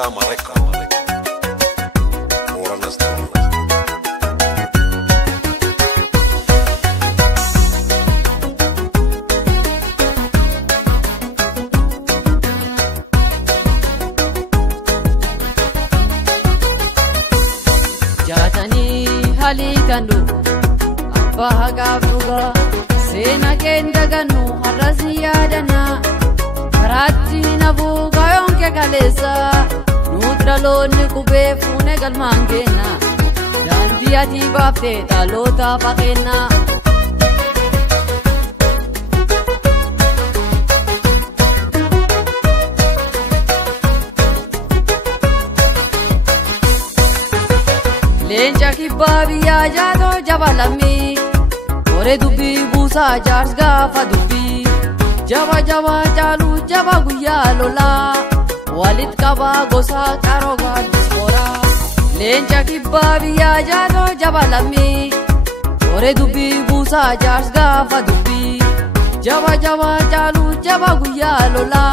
Osama Record. Oranas Tomas. Jatani halitanu abba hagafuga sena kenda ganu harasi yadana karati nabuga yonke kalesa nutraloni kube fune galmangena dandi ati bafte talota pakena Lencha kibabiya jado jabalami ore dubi busa jars gafa dubi jaba jaba chalu jaba guya lola walid kaba gosa karoga dispora Lencha kibabiya jado jabalami ore dubi busa jars gafa dubi jaba jaba chalu jaba guya lola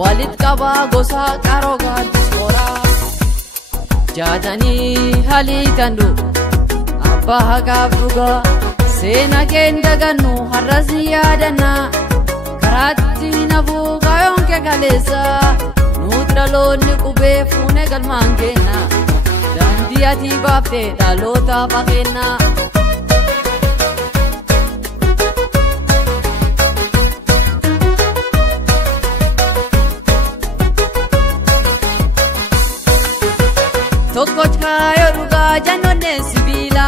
walid kaba gosa karoga dispora Jatani halitanu abba hagafuga sena kenda ganu harasi yadana karati nabuga yonke kalesa nutraloni kube fune galmangena dandi ati bafte talota pakena Tokko chayo ruga janone sibila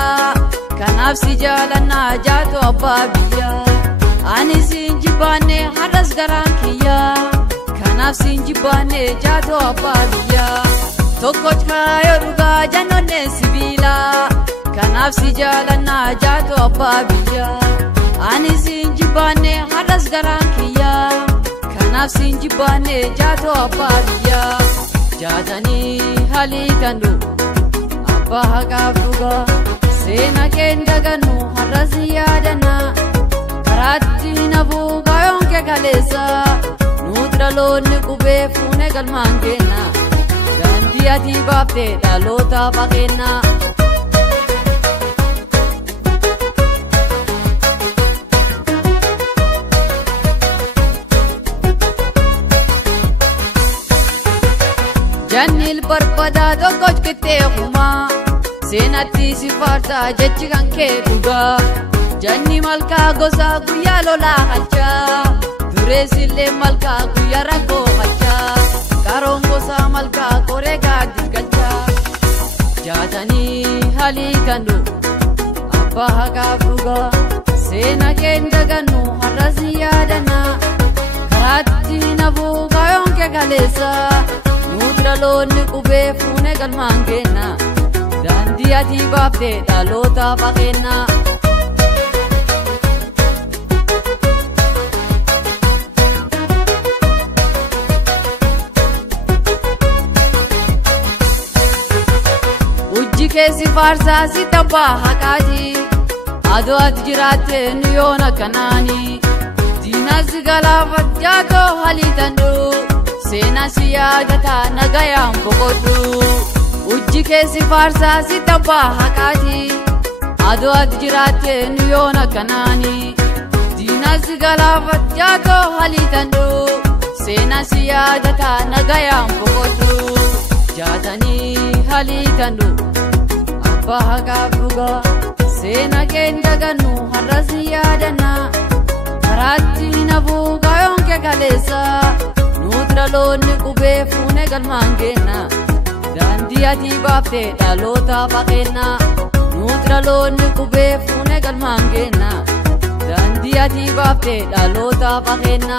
kanaf si jalana jato ababiya ani sinjibane hadas garankiya kanaf sinjibane jato ababiya Tokko chayo ruga janone sibila kanaf si jalana jato ababiya ani sinjibane hadas garankiya kanaf sinjibane jato ababiya Jatani halitanu abba hagafuga sena kenda ganu harasi yadana karati nabuga yonke kalesa nutraloni kube fune galmangena dandi ati bafte talota pakena Janil barpada do goj kete huma senati sifarta jechgan ke duga janni malka goza guya lola hacha dure sile malka guya rango hacha karon goza malka korega dilgacha Jatani halitanu abba hagafuga sena kenda ganu harasi yadana karati nabuga yonke kalesa Nutraloni kube fune galmangena dandi ati bafte talota pakena Ujji kesi farsa si tabba hakati ado ati jirate nuyona kanani dinas galafat jato halitanu Sena siyadata nagayam bokodu Ujji kesi farsa si tabba hakati ado adjirate nuyona kanani Dinas galafat jato halitanu Sena siyadata nagayam bokodu Jatani halitanu abba hagafuga sena kenda ganu harasi yadana karati nabuga yonke kalesa Nutraloni kube fune galmangena dandi ati bafte talota pakena Nutraloni kube fune galmangena dandi ati bafte talota pakena